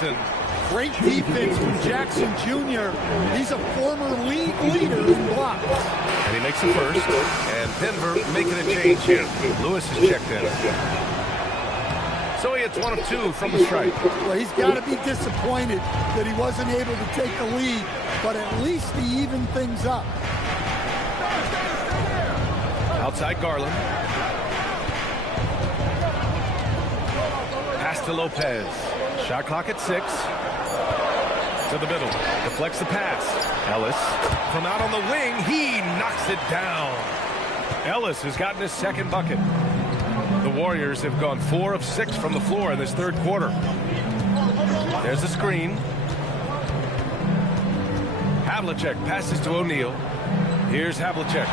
Jackson. Great defense from Jackson Jr. He's a former league leader in blocks. And he makes the first. And Denver making a change here. Lewis is checked in. So he hits 1 of 2 from the strike. Well, he's got to be disappointed that he wasn't able to take the lead, but at least he evened things up. Outside Garland. Pass to Lopez. Shot clock at 6. To the middle. Deflects the pass. Ellis from out on the wing. He knocks it down. Ellis has gotten his second bucket. The Warriors have gone 4 of 6 from the floor in this third quarter. There's the screen. Havlicek passes to O'Neal. Here's Havlicek.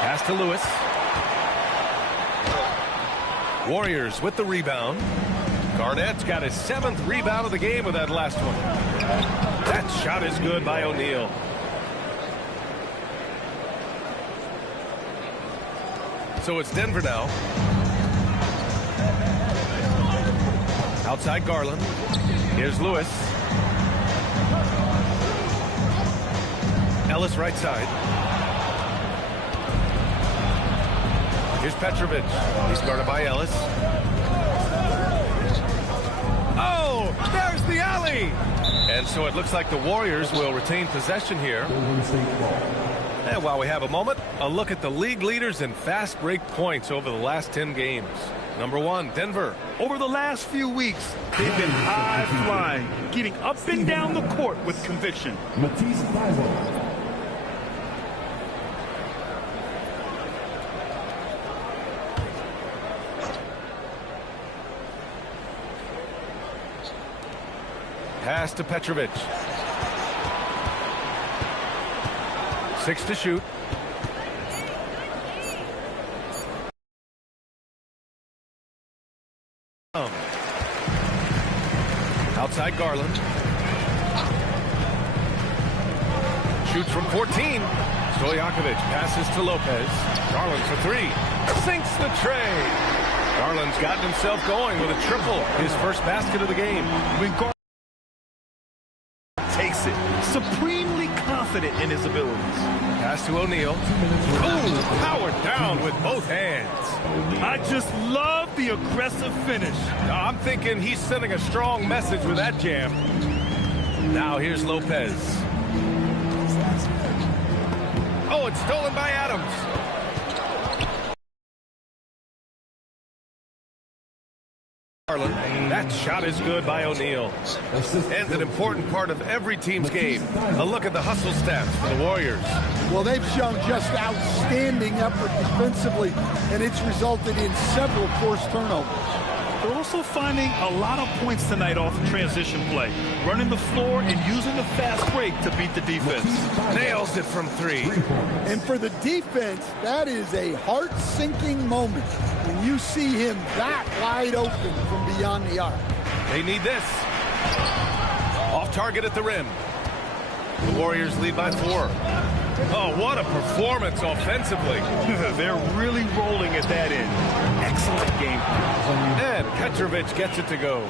Pass to Lewis. Warriors with the rebound. Garnett's got his 7th rebound of the game with that last one. That shot is good by O'Neal. So it's Denver now. Outside Garland. Here's Lewis. Ellis right side. Here's Petrovic. He's guarded by Ellis. Oh, there's the alley. And so it looks like the Warriors will retain possession here. And while we have a moment, a look at the league leaders in fast break points over the last 10 games. Number 1, Denver. Over the last few weeks, they've been high flying, getting up and down the court with conviction. Pass to Petrovic. 6 to shoot. Outside Garland. Shoots from 14. Stojakovic passes to Lopez. Garland for 3. Sinks the tray. Garland's gotten himself going with a triple. His first basket of the game. When Garland takes it, supremely confident in his abilities. Pass to O'Neal. Oh, powered down with both hands. I just love the aggressive finish. I'm thinking he's sending a strong message with that jam. Now here's Lopez. Oh, it's stolen by Adams. That shot is good by O'Neal. And an important part of every team's game. A look at the hustle stats for the Warriors. Well, they've shown just outstanding effort defensively, and it's resulted in several forced turnovers. They're also finding a lot of points tonight off transition play, running the floor and using the fast break to beat the defense. Nails it from 3. And for the defense, that is a heart-sinking moment when you see him that wide open from beyond the arc. They need this. Off target at the rim. The Warriors lead by 4. Oh, what a performance offensively. They're really rolling at that end. Excellent game. And Petrovic gets it to go.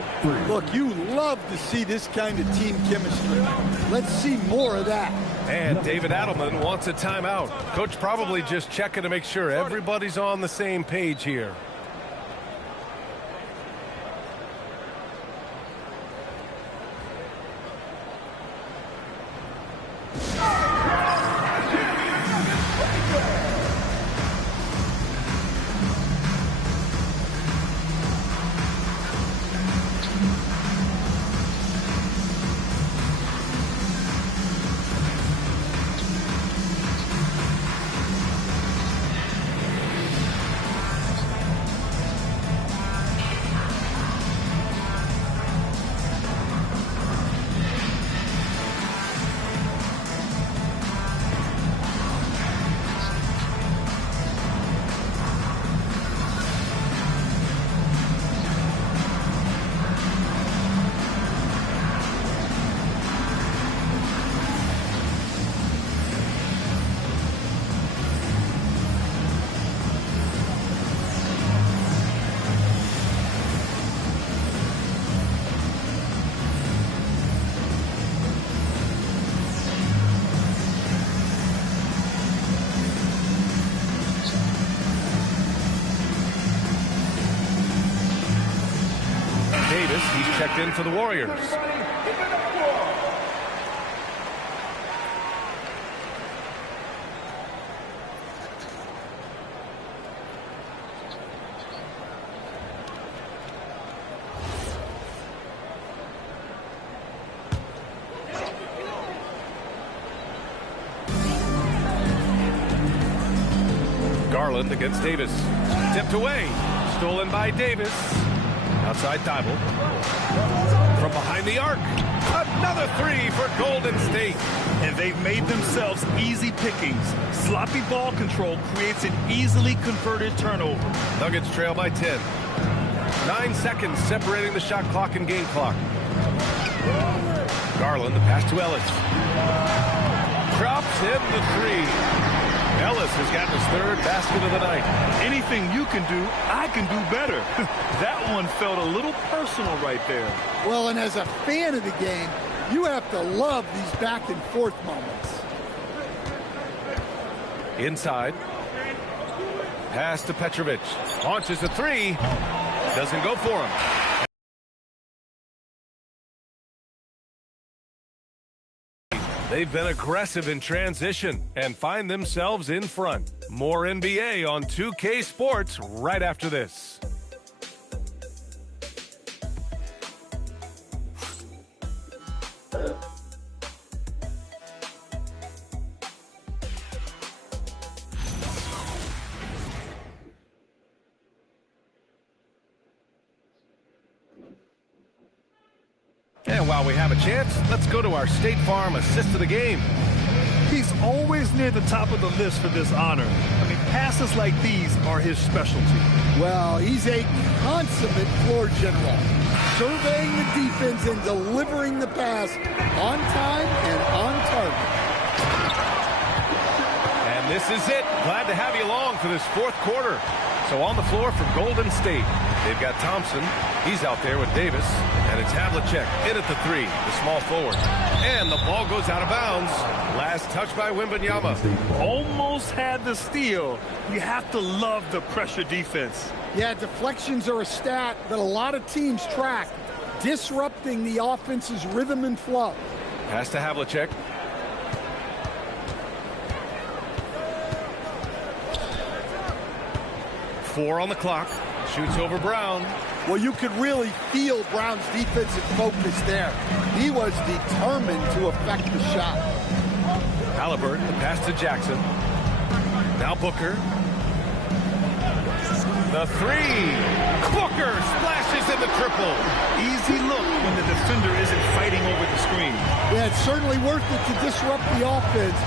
Look, you love to see this kind of team chemistry. Let's see more of that. And David Adelman wants a timeout. Coach probably just checking to make sure everybody's on the same page here. Davis, he's checked in for the Warriors. Garland against Davis. Tipped away. Stolen by Davis. Outside Thibault. From behind the arc. Another three for Golden State. And they've made themselves easy pickings. Sloppy ball control creates an easily converted turnover. Nuggets trail by 10. 9 seconds separating the shot clock and game clock. Garland, the pass to Ellis. Drops in the three. Ellis has gotten his third basket of the night. Anything you can do, I can do better. That one felt a little personal right there. Well, and as a fan of the game, you have to love these back and forth moments. Inside. Pass to Petrovic. Launches a three. Doesn't go for him. They've been aggressive in transition and find themselves in front. More NBA on 2K Sports right after this. And while we have a chance, let's go to our State Farm assist of the game. He's always near the top of the list for this honor. I mean, passes like these are his specialty. Well, he's a consummate floor general, surveying the defense and delivering the pass on time and on target. And this is it. Glad to have you along for this fourth quarter. So on the floor for Golden State, they've got Thompson. He's out there with Davis. And it's Havlicek in at the three, the small forward. And the ball goes out of bounds. Last touch by Wembanyama. Almost had the steal. You have to love the pressure defense. Yeah, deflections are a stat that a lot of teams track, disrupting the offense's rhythm and flow. Pass to Havlicek. Four on the clock. Shoots over Brown. Well, you could really feel Brown's defensive focus there. He was determined to affect the shot. Halliburton, the pass to Jackson. Now Booker. The three. Booker splashes in the triple. Easy look when the defender isn't fighting over the screen. Yeah, it's certainly worth it to disrupt the offense.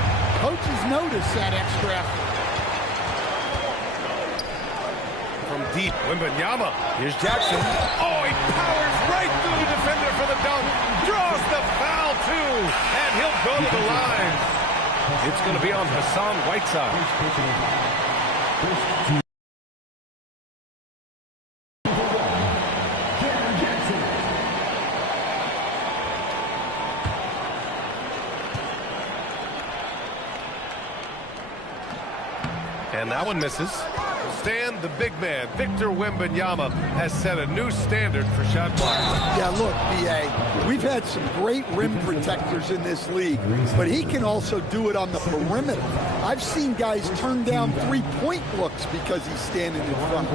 Coaches notice that extra effort. From deep, Wembanyama. Here's Jackson. Oh, he powers right through the defender for the dunk. Draws the foul, too. And he'll go to the line. It's going to be on Hassan Whiteside. And that one misses. Stan, the big man, Victor Wembanyama, has set a new standard for shot blocking. Yeah, look, B.A., we've had some great rim protectors in this league, but he can also do it on the perimeter. I've seen guys turn down three-point looks because he's standing in front.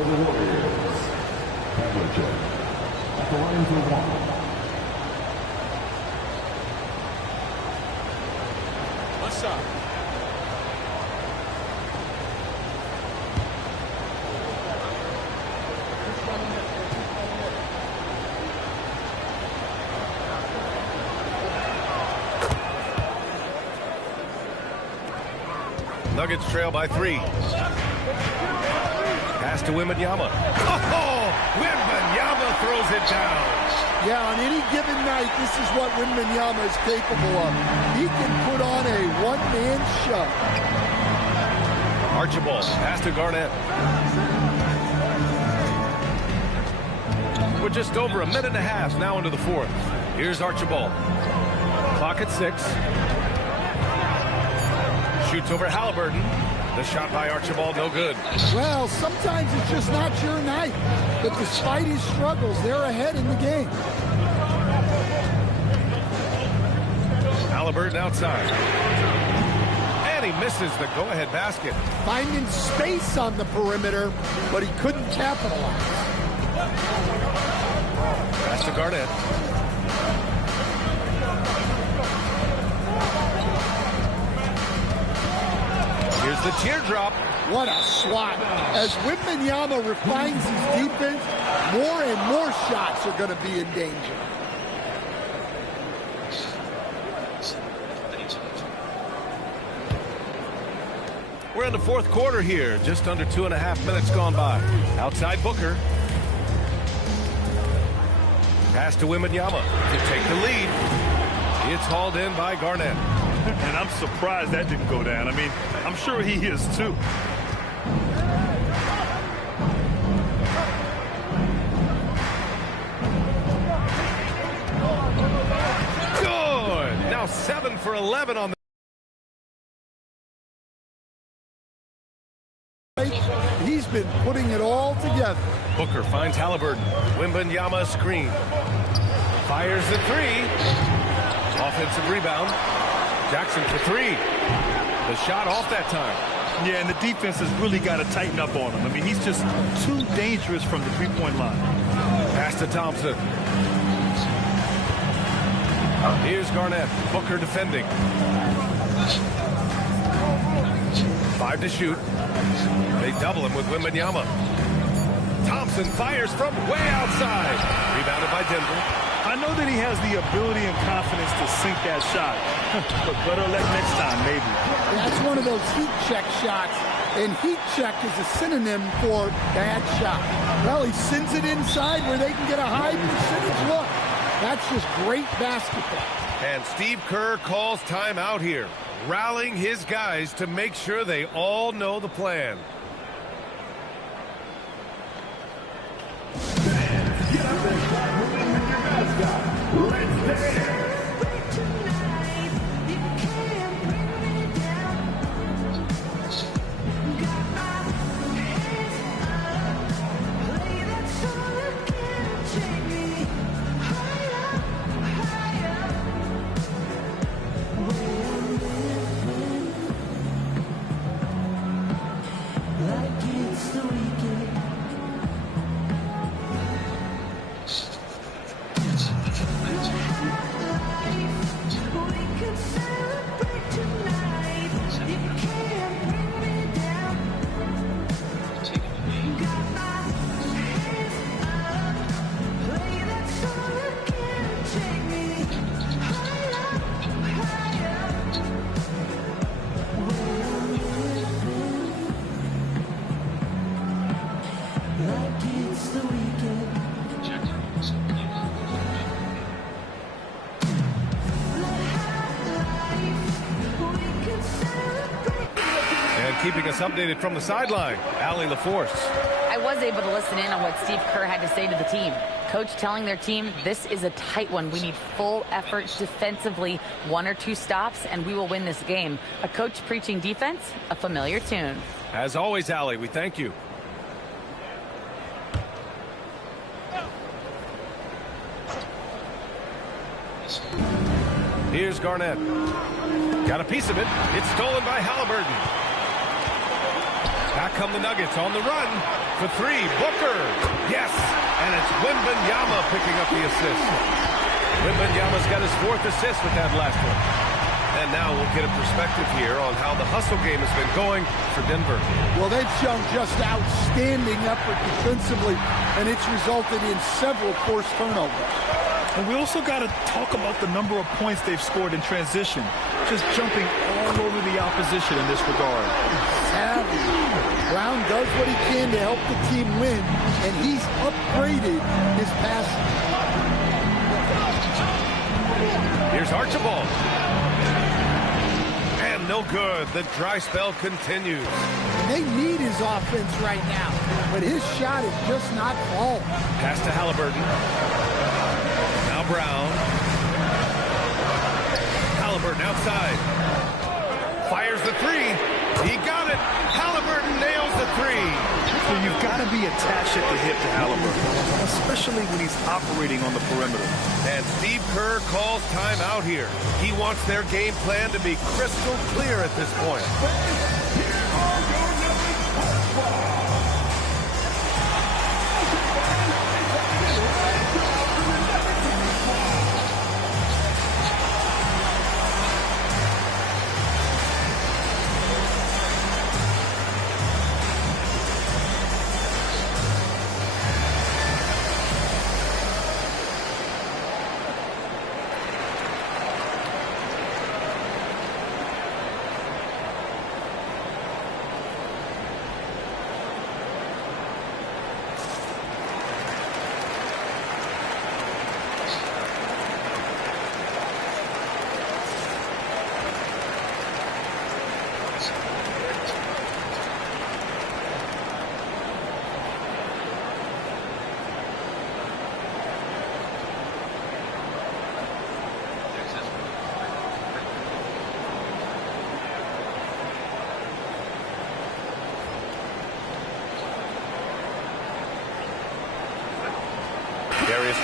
What's up? Nuggets trail by 3. Pass to Wembanyama. Oh, Wembanyama throws it down. Yeah, on any given night, this is what Wembanyama is capable of. He can put on a one-man show. Archibald, pass to Garnett. We're just over a minute and a half now into the fourth. Here's Archibald. Clock at 6. Shoots over Halliburton. The shot by Archibald, no good. Well, sometimes it's just not your night. But despite his struggles, they're ahead in the game. Halliburton outside. And he misses the go-ahead basket. Finding space on the perimeter, but he couldn't capitalize. Pass to Garnett. Here's the teardrop. What a swat. As Wembanyama refines his defense, more and more shots are going to be in danger. We're in the fourth quarter here. Just under 2.5 minutes gone by. Outside Booker. Pass to Wembanyama to take the lead. It's hauled in by Garnett. And I'm surprised that didn't go down. I mean, I'm sure he is too. Good. Now 7 for 11 on the. He's been putting it all together. Booker finds Halliburton. Wembanyama screen. Fires the three. Offensive rebound. Jackson for three. The shot off that time. Yeah, and the defense has really got to tighten up on him. I mean, he's just too dangerous from the three-point line. Pass to Thompson. Here's Garnett. Booker defending. 5 to shoot. They double him with Wembanyama. Thompson fires from way outside. Rebounded by Denver. I know that he has the ability and confidence to sink that shot, but better luck next time, maybe. That's one of those heat check shots, and heat check is a synonym for bad shot. Well, he sends it inside where they can get a high percentage look. That's just great basketball. And Steve Kerr calls timeout here, rallying his guys to make sure they all know the plan. Keeping us updated from the sideline, Allie LaForce. I was able to listen in on what Steve Kerr had to say to the team. Coach telling their team, this is a tight one. We need full effort defensively, 1 or 2 stops, and we will win this game. A coach preaching defense, a familiar tune. As always, Allie, we thank you. Here's Garnett. Got a piece of it. It's stolen by Halliburton. Back come the Nuggets on the run for 3. Booker. Yes. And it's Wembanyama picking up the assist. Wembanyama's got his 4th assist with that last one. And now we'll get a perspective here on how the hustle game has been going for Denver. Well, they've shown just outstanding effort defensively, and it's resulted in several forced turnovers. And we also got to talk about the number of points they've scored in transition, just jumping all over the opposition in this regard. Savage. Brown does what he can to help the team win, and he's upgraded his passing. Here's Archibald. And no good. The dry spell continues. And they need his offense right now, but his shot is just not falling. Pass to Halliburton. Now Brown. Halliburton outside. Fires the 3. He got it. attached at the hip to Halliburton, especially when he's operating on the perimeter. And Steve Kerr calls timeout here. He wants their game plan to be crystal clear at this point.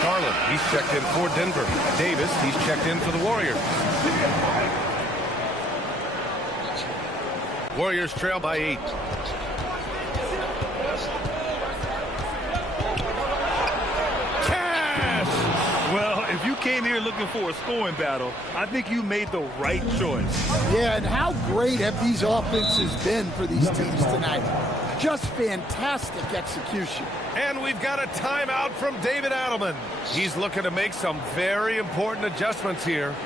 Garland, he's checked in for Denver. Davis, he's checked in for the Warriors. Warriors trail by 8. Cash! Well, if you came here looking for a scoring battle, I think you made the right choice. Yeah, and how great have these offenses been for these teams tonight? Just fantastic execution. And we've got a timeout from David Adelman. He's looking to make some very important adjustments here.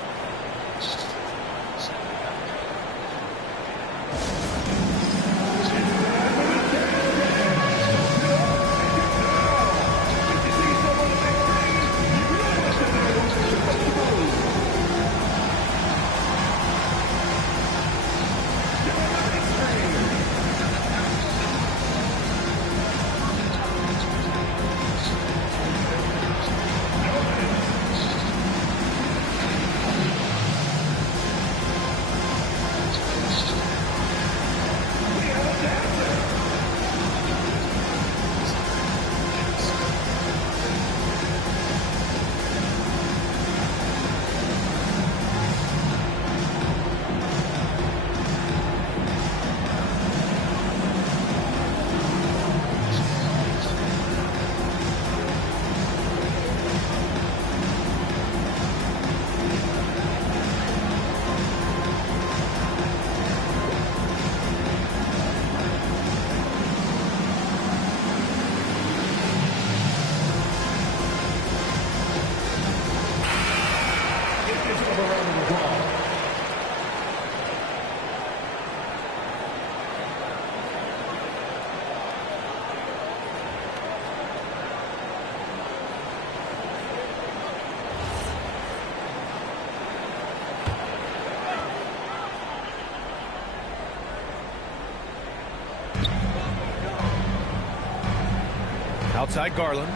Outside Garland.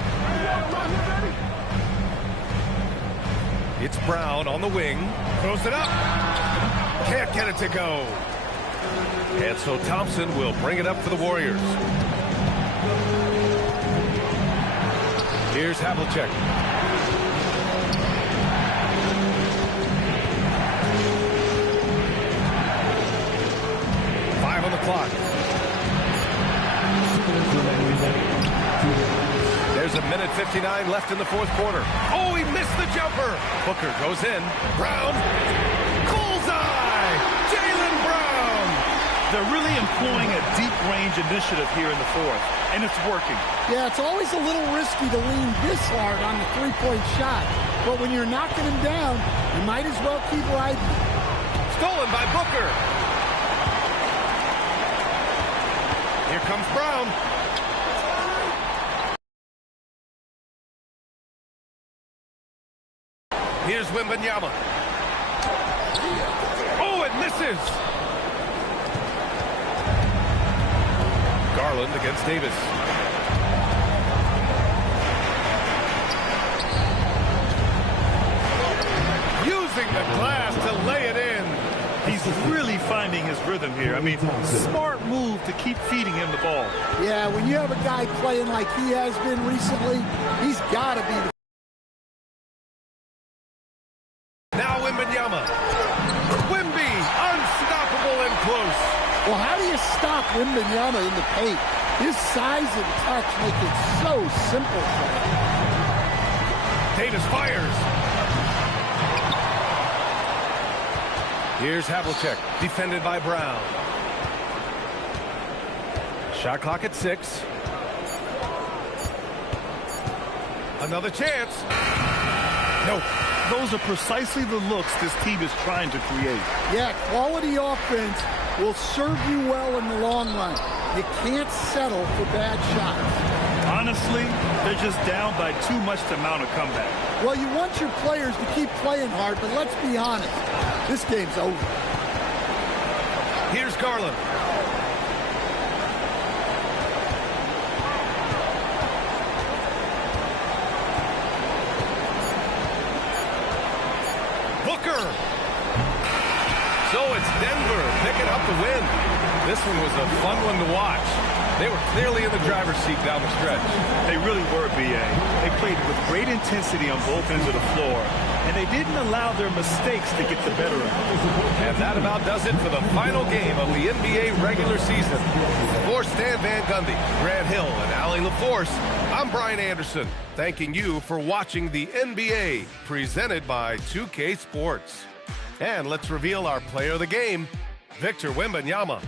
It's Brown on the wing. Throws it up. Can't get it to go. And so Thompson will bring it up for the Warriors. Here's Havlicek. 5 on the clock. There's a minute 59 left in the fourth quarter. Oh, he missed the jumper. Booker goes in. Brown. Bullseye! Jaylen Brown! They're really employing a deep range initiative here in the fourth, and it's working. Yeah, it's always a little risky to lean this hard on the three-point shot. But when you're knocking him down, you might as well keep riding. Stolen by Booker. Here comes Brown. Here's Wembanyama. Oh, it misses. Garland against Davis. Using the glass to lay it in. He's really finding his his rhythm here. I mean, smart move to keep feeding him the ball. Yeah, when you have a guy playing like he has been recently, he's got to be the... Now Wembanyama. Wemby, unstoppable and close. Well, how do you stop Wembanyama in the paint? His size and touch make it so simple for him. Davis fires. Here's Havlicek, defended by Brown. Shot clock at 6. Another chance. No. Those are precisely the looks this team is trying to create. Yeah, quality offense will serve you well in the long run. You can't settle for bad shots. Honestly, they're just down by too much to mount a comeback. Well, you want your players to keep playing hard, but let's be honest. This game's over. Here's Garland. Booker. So it's Denver picking up the win. This one was a fun one to watch. They were clearly in the driver's seat down the stretch. They really were, B.A. They played with great intensity on both ends of the floor, and they didn't allow their mistakes to get the better of them. And that about does it for the final game of the NBA regular season. For Stan Van Gundy, Grant Hill, and Allie LaForce, I'm Brian Anderson, thanking you for watching the NBA, presented by 2K Sports. And let's reveal our player of the game, Victor Wembanyama.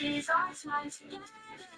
She's always trying to get it.